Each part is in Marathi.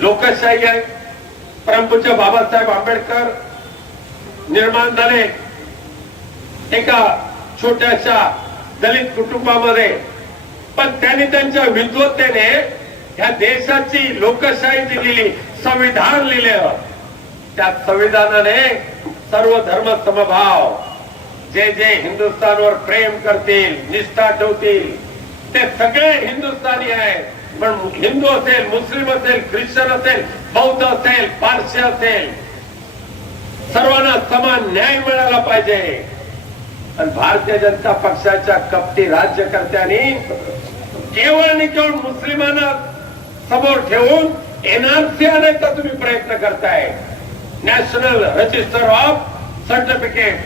लोकशाही आहे. परमपूज्य बाबासाहेब आंबेडकर निर्माण झाले. एका छोट्याशा दलित कुटुंबामध्ये. पण त्यांनी त्यांच्या विद्वत्तेने ह्या देशाची लोकशाही दिलेली संविधान लिहिलं. त्या संविधानाने सर्व धर्म समभाव जे जे हिंदुस्थानवर प्रेम करतील निष्ठा ठेवतील ते सगळे हिंदुस्थानी आहेत. पण हिंदू असेल मुस्लिम असेल ख्रिश्चन असेल बौद्ध असेल पारसी असेल सर्वांना समान न्याय मिळाला पाहिजे. आणि भारतीय जनता पक्षाच्या कपटी राज्यकर्त्यांनी केवळ आणि केवळ मुस्लिमांना समोर ठेवून एनआरसी आणायचा तुम्ही प्रयत्न करताय. National register of certificate.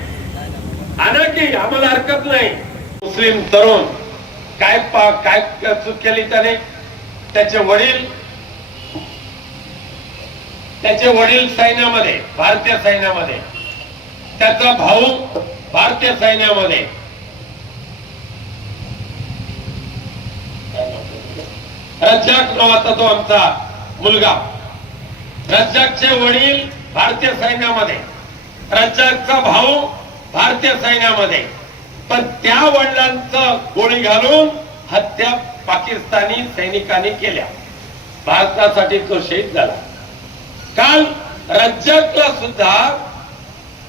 आणा की आम्हाला हरकत नाही. मुस्लिम तरुण काय पा काय चूक केली त्याने? त्याचे वडील त्याचे वडील सैन्यामध्ये भारतीय सैन्यामध्ये. त्याचा भाऊ भारतीय सैन्यामध्ये. रज्जाक नावाचा तो आमचा मुलगा. रज्जाकचे वडील भारतीय सैन्यामध्ये. रज्जाकचा भाऊ भारतीय सैन्यामध्ये. पण त्या वडिलांचं गोळी घालून हत्या पाकिस्तानी सैनिकांनी केल्या. भारतासाठी तो शहीद झाला. काल राज्यातला सुद्धा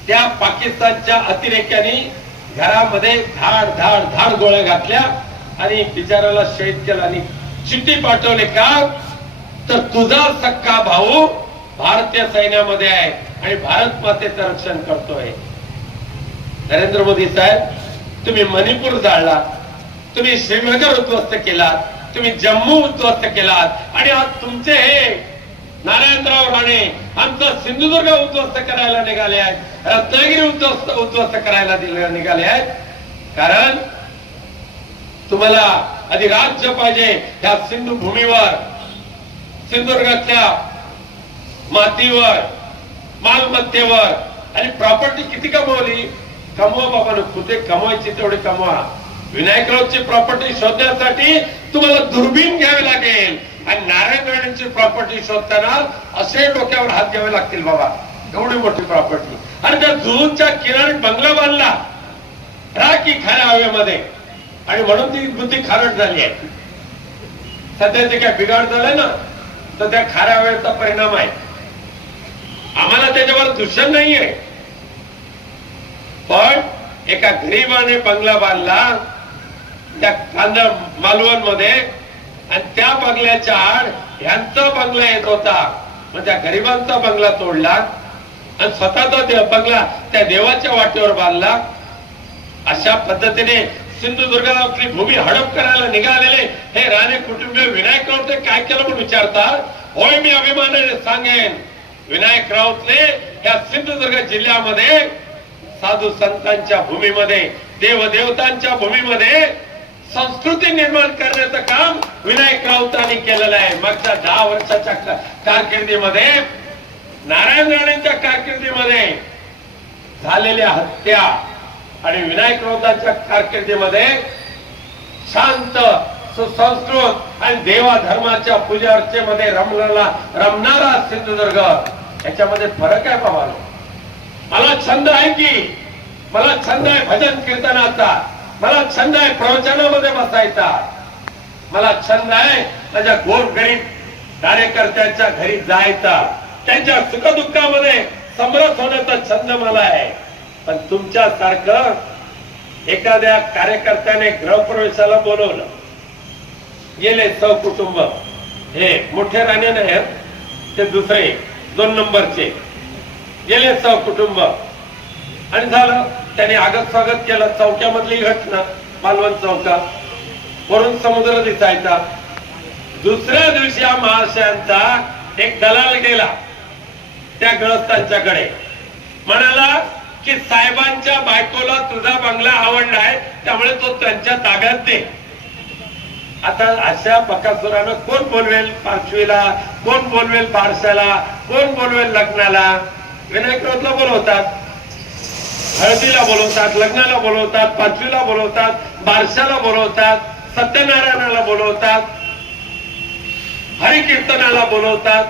त्या पाकिस्तानच्या अतिरेक्यांनी घरामध्ये धाड धाड धाड गोळ्या घातल्या आणि बिचाराला शहीद केला. आणि चिठ्ठी पाठवली का? तर तुझा सक्का भाऊ भारतीय सैन्यामध्ये आहे आणि भारत मातेचं रक्षण करतोय. नरेंद्र मोदी साहेब तुम्ही मणिपूर जाळला. तुम्ही श्रीनगर उद्ध्वस्त केलात तुम्ही जम्मू उद्ध्वस्त केलात. आणि आज तुमचे हे नारायणराव राणे आमचा सिंधुदुर्ग उद्ध्वस्त करायला निघाले आहेत. रत्नागिरी उद्ध्वस्त उद्ध्वस्त करायला निघाले आहेत. कारण तुम्हाला आधी राज्य पाहिजे ह्या सिंधू भूमीवर सिंधुदुर्गातल्या मातीवर मालमत्तेवर. आणि प्रॉपर्टी किती कमवली? कमवा बाबा कुठे कमवायची तेवढी कमवा. विनायकरावची प्रॉपर्टी शोधण्यासाठी तुम्हाला दुर्बीण घ्यावी लागेल. आणि नारायण राणेंची प्रॉपर्टी शोधताना असे डोक्यावर हात घ्यावे लागतील बाबा. एवढी मोठी प्रॉपर्टी आणि त्या जुहूच्या किनारी बंगला बांधला. राखी खाऱ्या हवेमध्ये. आणि म्हणून ती बुद्धी खारट झाली आहे. सध्या ते काय बिघाड झालंय ना? तर त्या खाऱ्या हवेचा परिणाम आहे. आम्हाला त्याच्यावर दूषण नाहीये. पण एका गरीबाने बंगला बांधला. त्या कांदा मालवणमध्ये आणि त्या बंगल्याच्या आड ह्यांचा बंगला येत होता. मग त्या गरिबांचा बंगला तोडला. आणि स्वतःचा बंगला त्या देवाच्या वाटेवर बांधला. अशा पद्धतीने सिंधुदुर्गातली भूमी हडप करायला निघालेले हे राणे कुटुंबीय विनायक राऊतने काय केलं म्हणून विचारतात? होय मी अभिमानाने सांगेन. विनायक राऊतने या सिंधुदुर्ग जिल्ह्यामध्ये साधू संतांच्या भूमीमध्ये देवदेवतांच्या भूमीमध्ये संस्कृती निर्माण करण्याचं काम विनायक राऊतांनी केलेलं आहे. मागच्या दहा वर्षाच्या कारकिर्दीमध्ये नारायण राणेंच्या कारकिर्दीमध्ये झालेल्या हत्या आणि विनायक राऊतांच्या कारकिर्दीमध्ये शांत सुसंस्कृत आणि देवा धर्माच्या पूजा अर्चेमध्ये रमलेला रमणारा सिंधुदुर्ग याच्यामध्ये फरक आहे बाबा. मला छंद आहे की मला छंद आहे भजन कीर्तनाचा मला छंद आहे प्रवचनामध्ये बसायचा. मला छंद आहे माझ्या गोर गरीब कार्यकर्त्यांच्या घरी जायचा. त्यांच्या सुखदुःखामध्ये समरस होण्याचा छंद मला आहे. पण तुमच्या सारखं एखाद्या कार्यकर्त्याने गृहप्रवेशाला बोलवलं. गेले सौ कुटुंब. हे मोठे राणे नाही ते दुसरे दोन नंबरचे. गेले सौ कुटुंब. आणि झालं त्याने आगत स्वागत केलं. चौक्यामधली घटना मालवण चौका वरून समुद्र दिसायचा. दुसऱ्या दिवशी या महाशयांचा एक दलाल गेला त्या ग्रस्तांच्याकडे. म्हणाला की साहेबांच्या बायकोला तुझा बंगला आवडलाय त्यामुळे तो त्यांच्या ताब्यात दे. आता अशा बकासुरानं कोण बोलवेल पाचवीला कोण बोलवेल बारशाला कोण बोलवेल लग्नाला? विनायक बोलवतात. हळदीला बोलवतात लग्नाला बोलवतात पाचवीला बोलवतात बारशाला बोलवतात सत्यनारायणाला बोलवतात हरिकीर्तनाला बोलवतात.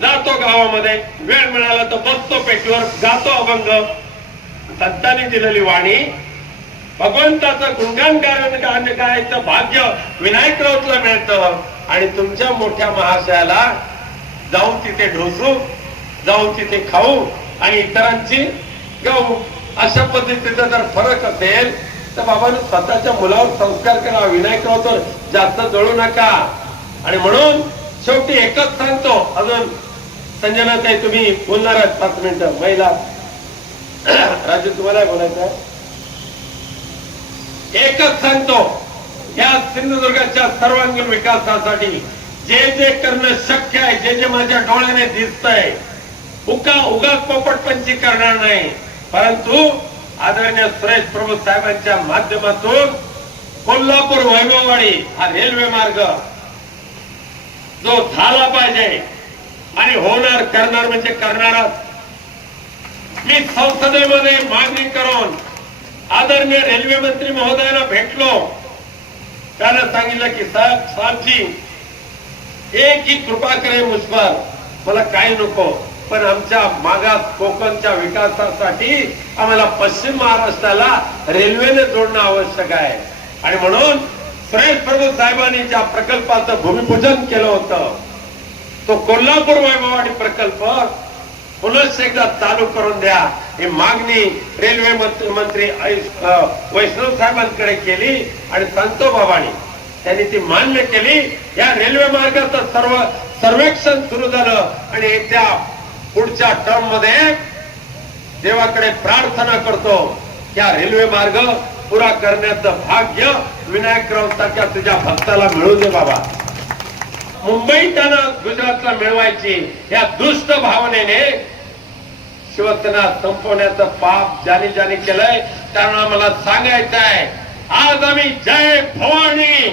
जातो गावामध्ये वेळ मिळाला तर बसतो पेटीवर जातो अभंग. संतांनी दिलेली वाणी भगवंताचं गुणगान गायन गाणं गायचं भाग्य विनायक राऊतला मिळतं. आणि तुमच्या मोठ्या महाशयाला जाऊन तिथे ढोसू जाऊन तिथे खाऊ आणि इतरांची गाऊ अशा पद्धतीचा जर फरक असेल तर बाबांनी स्वतःच्या मुलावर संस्कार करा विनय करावतो जास्त जळू नका. आणि म्हणून शेवटी एकच सांगतो अजून संजनाताई तुम्ही बोलणार आहात पाच मिनिटं. महिला राजू तुम्हाला बोलायचं एकच सांगतो या सिंधुदुर्गाच्या सर्वांगीण विकासासाठी जे जे करणं शक्य आहे जे जे माझ्या डोळ्याने दिसतंय उगा उगाच पोपटपंची करणार नाही. परंतु आदरणीय सुरेश प्रभू साहेबांच्या माध्यमातून कोल्हापूर वैभववाडी हा रेल्वे मार्ग जो झाला पाहिजे आणि होणार करणार म्हणजे करणारच. मी संसदेमध्ये मागणी करून आदरणीय रेल्वे मंत्री महोदयांना भेटलो. त्यानं सांगितलं की साहेब साहेबजी एक ही कृपा करे मुझ मला काही नको. पण आमच्या मागास कोकणच्या विकासासाठी आम्हाला पश्चिम महाराष्ट्राला रेल्वेने जोडणं आवश्यक आहे. आणि म्हणून सुरेश प्रभू साहेबांनी ज्या प्रकल्पाचं भूमिपूजन केलं होतं तो कोल्हापूर वैभववाडी प्रकल्प पुनश्च एकदा चालू करून द्या. ही मागणी रेल्वे मंत्री मंत्री आयुष- वैष्णव साहेबांकडे केली आणि संतो बाबांनी त्यांनी ती मान्य केली. या रेल्वे मार्गाचं सर्व सर्वेक्षण सुरू झालं आणि त्या पुढच्या टर्ममध्ये देवाकडे प्रार्थना करतो त्या रेल्वे मार्ग पुरा करण्याचं भाग्य विनायकराव सारख्या तुझ्या भक्ताला मिळू दे बाबा. मुंबई त्यानं गुजरातला मिळवायची या दुष्ट भावनेने शिवसेना संपवण्याचं पाप ज्याने ज्याने केलंय. त्यांना मला सांगायचं आहे आज आम्ही जय भवानी.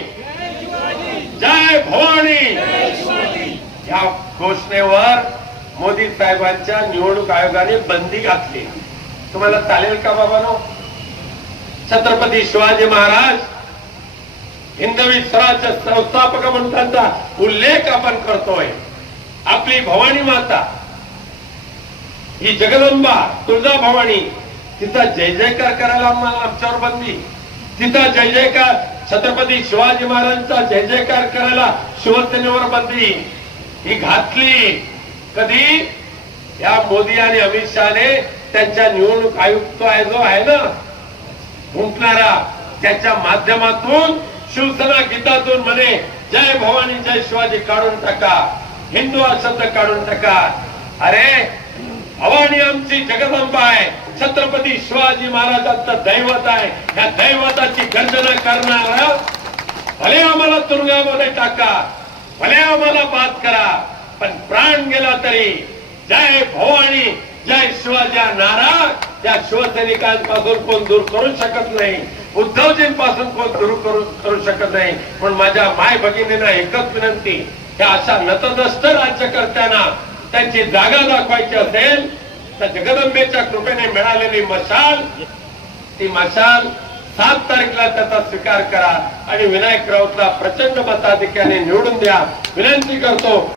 जय भवानी. या घोषणेवर मोदी साहेबांच्या निवडणूक आयोगाने बंदी घातली. तुम्हाला चालेल का बाबानो? छत्रपती शिवाजी महाराज हिंदवी स्वराज्य संस्थापक म्हणून उल्लेख आपण करतोय. आपली भवानी माता ही जगदंबा तुळजा भवानी तिचा जय जयकार करायला आम्हाला आमच्यावर बंदी. तिचा जय जयकार छत्रपती शिवाजी महाराजांचा जय जयकार करायला शिवसेनेवर बंदी. ही घातली. कधी? या मोदी आणि अमित शहाने त्यांच्या निवडणूक आयुक्त आहे जो आहे ना हुंकणारा त्याच्या माध्यमातून शिवसेना गीतातून म्हणे जय भवानी जय शिवाजी काढून टाका. हिंदू हा शब्द काढून टाका. अरे भवानी आमची जगदंबा आहे. छत्रपती शिवाजी महाराजांचं दैवत आहे. या दैवताची गर्जना करणार भले आम्हाला तुरुंगामध्ये टाका भले आम्हाला बाद करा. पण प्राण गेला तरी. जय भवानी जय शिवाजी हा नारा त्या शिवसैनिकांपासून कोण दूर करू शकत नाही. उद्धवजींपासून कोण दूर करू करू शकत नाही. पण माझ्या माय भगिनींना एकच विनंती या अशा नतदस्त राज्यकर्त्यांना त्यांची जागा दाखवायची असेल तर जगदंबेच्या कृपेने मिळालेली मशाल ती मशाल सात तारखेला त्याचा स्वीकार करा आणि विनायक राऊतला प्रचंड मताधिक्याने निवडून द्या. विनंती करतो